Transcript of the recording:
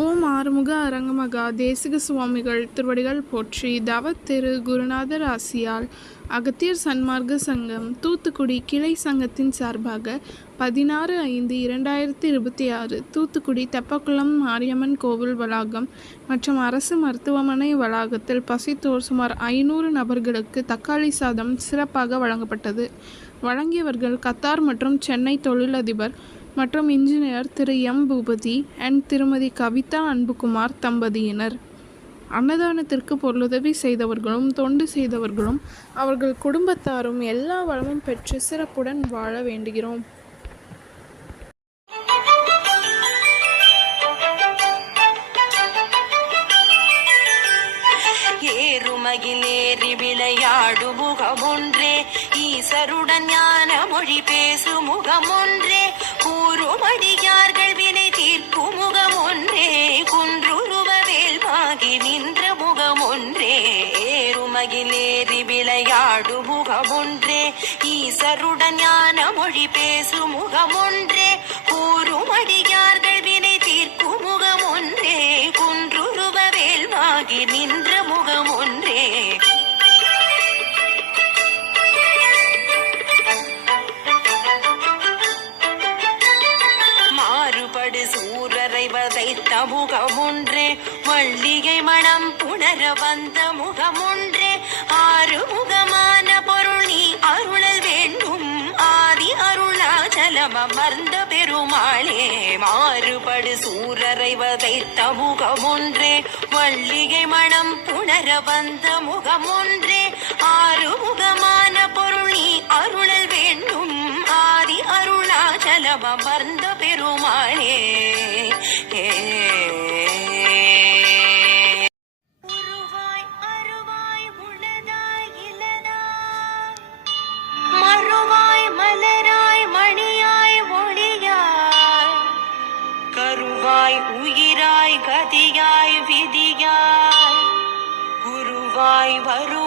ஓம் ஆறுமுக அரங்கமகா தேசிக சுவாமிகள் திருவடிகள் போற்றி. தவ திரு குருநாதர் ஆசியால் அகத்தியர் சன்மார்க்க சங்கம் தூத்துக்குடி கிளை சங்கத்தின் சார்பாக 16/5/2026 தூத்துக்குடி தெப்பக்குளம் மாரியம்மன் கோவில் வளாகம் மற்றும் அரசு மருத்துவமனை வளாகத்தில் பசித்தோர் சுமார் 500 நபர்களுக்கு தக்காளி சாதம் சிறப்பாக வழங்கப்பட்டது. வழங்கியவர்கள் கத்தார் மற்றும் சென்னை தொழிலதிபர் மற்றும் engineer Thiru M Boopathi and Thirumathi Kavitha Anbukumar தம்பதியினர். அன்னதானத்திற்கு பொருளுதவி செய்தவர்களும் தொண்டு செய்தவர்களும் அவர்கள் குடும்பத்தாரும் எல்லா வளமும் பெற்று சிறப்புடன் வாழ வேண்டுகிறோம். ஏறுமகிலேறி விளையாடு முகமொன்றே, ஈசருடன் ஞான மொழி பேசு முகமொன்றே, கூறுமடியார்கள் வினை தீர்க்கும் முகமொன்றே, குன்றுருவ வேல்வாகி நின்ற முகமொன்றே. ஏறுமகிலேறி விளையாடு முகமொன்றே, ஈசருடன் ஞான மொழி பேசு முகமொன்றே, கூறுமடியார்கள் வினை தீர்க்கும் முகமொன்றே, குன்றுருவ வேல்வாகி நின்ற முகமொன்றே. மாறுபடு சூரரை வதைத்த முகமொன்றே, வள்ளியை மனம் புணர வந்த முகமொன்றே, ஆறுமுகமான பொருள் நீ அருளல் வேண்டும், ஆதி அருணாச்சலம் அமர்ந்த பெருமாளே. மாறுபடு சூரரை வதைத்த முகமொன்றே, வள்ளியை மனம் புணர வந்த முகமொன்றே, ஆறுமுகமான பொருள் நீ அருளல் வேண்டும், ஆதி அருணாச்சலம் அமர்ந்த பெருமாளே. உருவாய் அருவாய் உளதாய் இலனாய், மறுவாய் மலராய் மணியாய் ஒளியாய், கருவாய் உயிராய் கதியாய் விதியாய், குருவாய் வரு